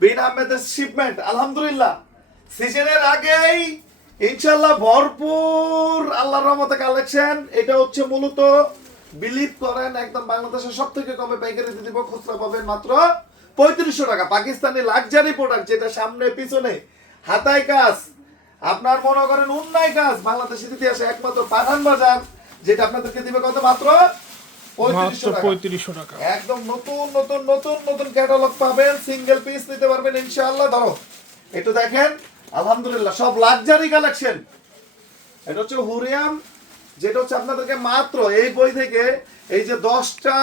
বিন আহমেদের শিপমেন্ট আলহামদুলিল্লাহ। সিজনের আগেই ইনশাল্লাহ ভরপুর আল্লাহর রহমতে কালেকশন এটা হচ্ছে মূলত বিলিভ করেন, একদম বাংলাদেশের সব থেকে কমে পাইকারিতে দিব, খুচরা পাবেন মাত্র পঁয়ত্রিশশো টাকা। পাকিস্তানি লাক্সারি প্রোডাক্ট যেটা সামনে, পিছনে, হাতায় কাজ। আপনার মনে করেন উন্নয় কাজ, বাংলাদেশের ইতিহাসে একমাত্র পাঠান বাজার, যেটা আপনাদেরকে দিবে কত মাত্র মাত্র পঁয়ত্রিশশো টাকা। একদম নতুন নতুন নতুন নতুন ক্যাটালগ পাবেন। সিঙ্গেল পিস নিতে পারবেন ইনশাআল্লাহ। ধরো একটু দেখেন। আলহামদুলিল্লাহ সব লাক্সারি কালেকশন এটা হচ্ছে হুরিয়াম যেটা হচ্ছে আপনাদেরকে মাত্র এই বই থেকে এই যে দশটা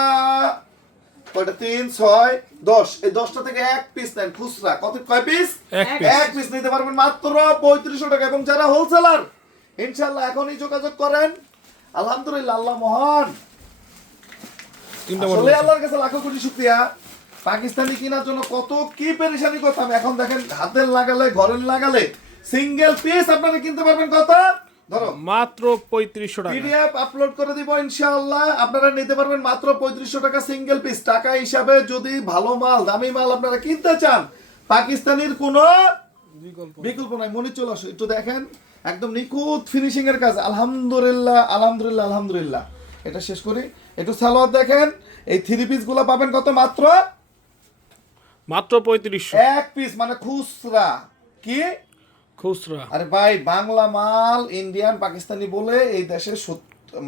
কয়টা? তিন ছয় দশ। এই দশটা থেকে এক পিস নেন খুচরা। কত? কয় পিস এক পিস নিতে পারবেন মাত্র পঁয়ত্রিশশো টাকা। এবং যারা হোলসেলার ইনশাল্লাহ এখনই যোগাযোগ করেন। আলহামদুলিল্লাহ আল্লাহ মহান। তিনটা আসলে আল্লাহর কাছে লাখো কোটি শুকরিয়া। পাকিস্তানি কেনার জন্য কত কি পেরেশানি করতাম। এখন দেখেন হাতের লাগালে ঘরের লাগালে সিঙ্গেল পিস আপনারা কিনতে পারবেন কত? ধরো মাত্র পঁয়ত্রিশশো টাকা। পিডিএফ আপলোড করে দিব ইনশাআল্লাহ। আপনারা নিতে পারবেন মাত্র পঁয়ত্রিশশো টাকা সিঙ্গেল পিস টাকা হিসাবে যদি ভালো মাল দামি মাল আপনারা কিনতে চান পাকিস্তানির কোনো বিকল্প বিকল্প নাই। মনে চলে আসো। একটু দেখেন একদম নিখুঁত ফিনিশিং এর কাজ। আলহামদুলিল্লাহ আলহামদুলিল্লাহ আলহামদুলিল্লাহ। এটা শেষ করি। একটু সালোয়ার দেখেন এই থ্রি পিসগুলো পাবেন কত মাত্র? মাত্র পঁয়ত্রিশশো। এক পিস মানে খুচরা। কি? খুচরা। আরে ভাই বাংলা মাল ইন্ডিয়ান পাকিস্তানি বলে এই দেশে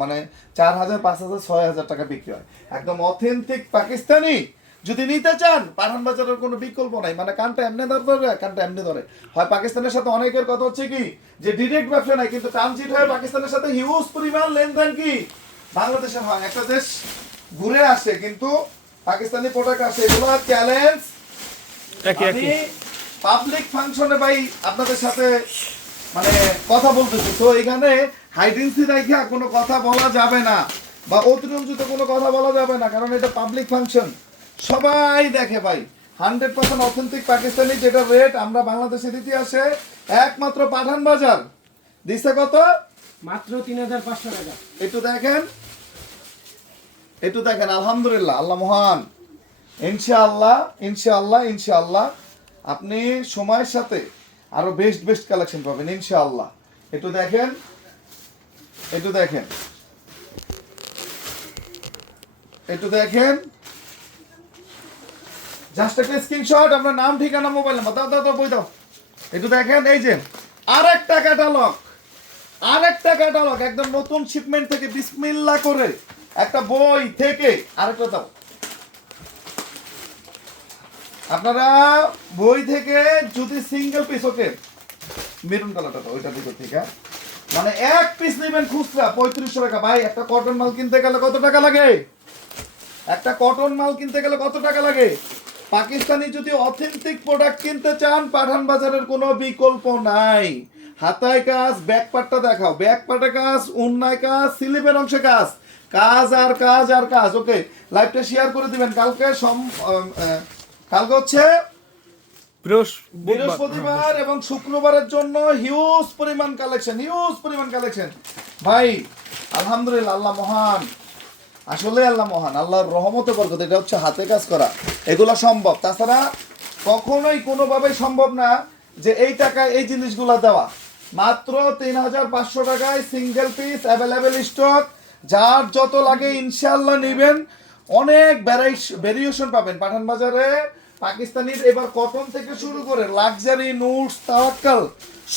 মানে চার হাজার পাঁচ হাজার ছয় হাজার টাকা বিক্রি হয়। একদম অথেন্টিক পাকিস্তানি। যদি নিতে চান পাঠান বাজারের কোনো বিকল্প নাই। মানে কানটা এমনি ধরে কানটা এমনি ধরে। হয় পাকিস্তানের সাথে অনেকের কথা হচ্ছে কি যে ডিরেক্ট ব্যবসা নাই কিন্তু ট্রানজিট হয়ে পাকিস্তানের সাথে হিউজ পরিমাণ লেনদেন কি? বাংলাদেশে হয়। একটা দেশ ঘুরে আসে কিন্তু পাকিস্তানি প্রোডাক্ট আসে। এগুলো চ্যালেঞ্জ আমি পাবলিক ফাংশনে ভাই আপনাদের সাথে মানে কথা বলতেছি। তো এখানে হাইডেন্সি রাখা কোনো কথা বলা যাবে না বা অতিরঞ্জিত কোনো কথা বলা যাবে না কারণ এটা পাবলিক ফাংশন সবাই দেখে ভাই হান্ড্রেড পার্সেন্ট অথেন্টিক পাকিস্তানি যেটা রেট আমরা বাংলাদেশের ইতিহাসে একমাত্র পাঠান বাজার। দিচ্ছে কত? মাত্র তিন হাজার পাঁচশো টাকা। একটু দেখেন। একটু দেখেন, আলহামদুলিল্লাহ, আল্লাহ মহান। ইনশাআল্লাহ ইনশাআল্লাহ ইনশাআল্লাহ, আপনি সময়ের সাথে আরও বেস্ট বেস্ট কালেকশন পাবেন, ইনশাআল্লাহ। একটু দেখেন একটু দেখেন। একটু দেখেন। জাস্ট একটা স্ক্রিনশট আপনার নাম, ঠিকানা মোবাইল নাম্বার দাও দাও দাও, বই দাও। একটু দেখেন, এই যে আর একটা ক্যাটালগ আর একটা ক্যাটালগ একদম নতুন শিপমেন্ট থেকে বিসমিল্লা করে একটা বই থেকে আরেকটা দাও। আপনারা বই থেকে যদি সিঙ্গেল পিস ওকে মেরুন কালারটা ওইটা দিকে ঠিক মানে এক পিস নেবেন খুচরা, পঁয়ত্রিশশো টাকা। ভাই, একটা কটন মাল কিনতে গেলে কত টাকা লাগে? একটা কটন মাল কিনতে গেলে কত টাকা লাগে? পাকিস্তানি যদি অথেন্টিক প্রোডাক্ট কিনতে চান, পাঠান বাজারের কোনো বিকল্প নাই। হাতায় কাজ ব্যাক পার্টটা দেখাও। ব্যাক পার্টে কাজ, উন্নায় কাজ স্লিপের অংশে কাজ। কাজ আর কাজ আর কাজ। ওকে লাইভটা শেয়ার করে দিবেন। কালকে সম কালকে হচ্ছে বৃহস্পতিবার। বৃহস্পতিবার এবং শুক্রবারের জন্য হিউজ পরিমাণ কালেকশন হিউজ পরিমাণ কালেকশন ভাই আলহামদুলিল্লাহ আল্লাহ মহান। আসলে আল্লাহ মহান আল্লাহর রহমতে বরকত। এটা হচ্ছে হাতে কাজ করা। এগুলো সম্ভব। তাছাড়া কখনোই কোনোভাবেই সম্ভব না যে এই টাকায় এই জিনিসগুলো দেওয়া। মাত্র তিন হাজার পাঁচশো টাকায় সিঙ্গেল পিস অ্যাভেলেবেল স্টক যার যত লাগে ইনশাল্লাহ নেবেন। অনেক ভেরিয়েশন পাবেন। পাঠান বাজারে পাকিস্তানির এবার কটন থেকে শুরু করে লাক্সারি নুটস তাওয়াক্কাল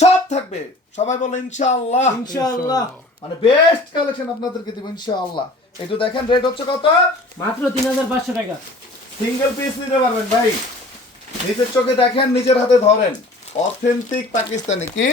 সব থাকবে। সবাই বলে ইনশাআল্লাহ। ইনশাআল্লাহ। মানে বেস্ট কালেকশন আপনাদেরকে দিব ইনশাআল্লাহ। একটু দেখেন রেট হচ্ছে কত? মাত্র তিন হাজার পাঁচশো টাকা। সিঙ্গেল পিস নিতে পারবেন ভাই। নিজের চোখে দেখেন নিজের হাতে ধরেন। অথেন্টিক পাকিস্তানি কি?